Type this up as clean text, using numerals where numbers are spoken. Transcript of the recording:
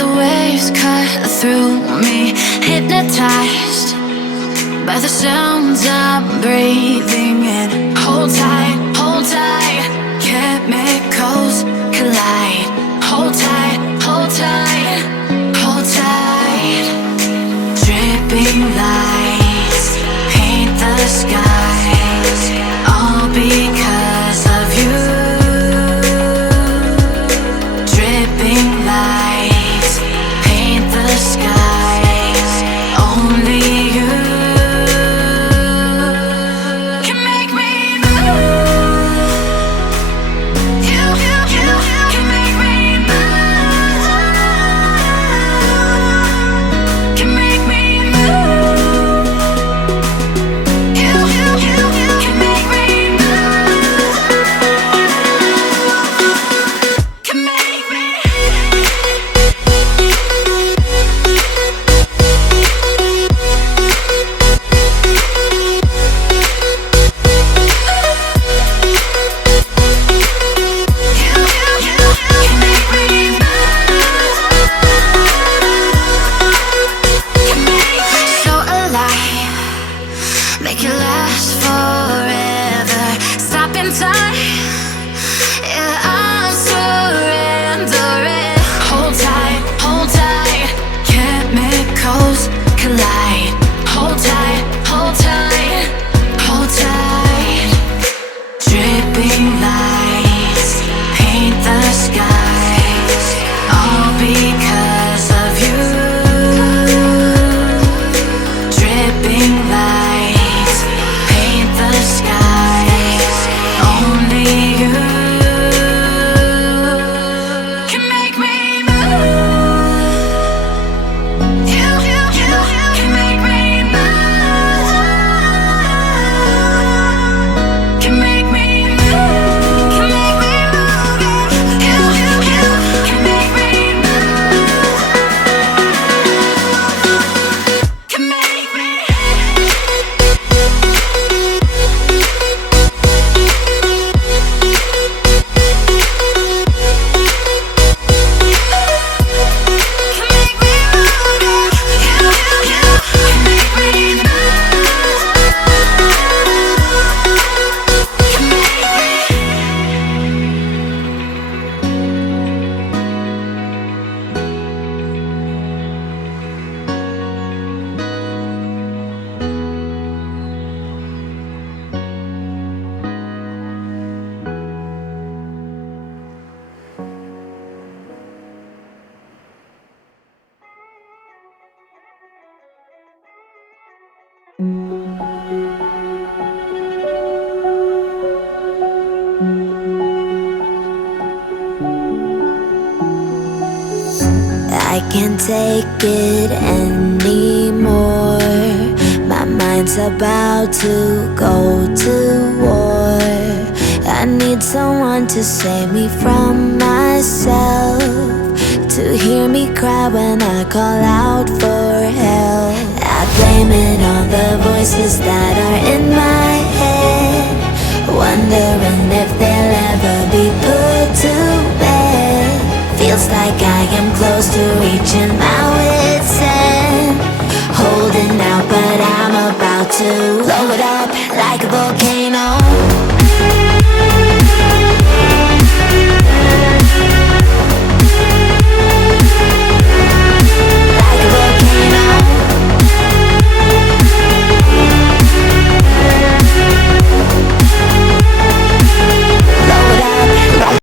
the waves cut through me, hypnotized by the sounds I'm breathing in. Hold tight, chemicals collide. Hold tight, hold tight, hold tight. Dripping lights paint the skies, all because of you. Dripping lights paint the skies, only you can make me move. You can make me move. Can make me move. You can make me move. Can make me. So alive, make it last forever. Stop in time, yeah, I'm surrendering. Hold tight, chemicals collide. Hold tight, hold tight, hold tight. Dripping lights paint the skies, all because of you. Dripping lights paint the skies, only you can make me move. You can make me move. Can make me move. Can make me move. You can make me move. Can make me. I can't take it anymore. My mind's about to go to war. I need someone to save me from myself, to hear me cry when I call out for help. I blame it on the voices that are in my head, wondering if they'll ever be put to bed. Feels like I am close to reaching my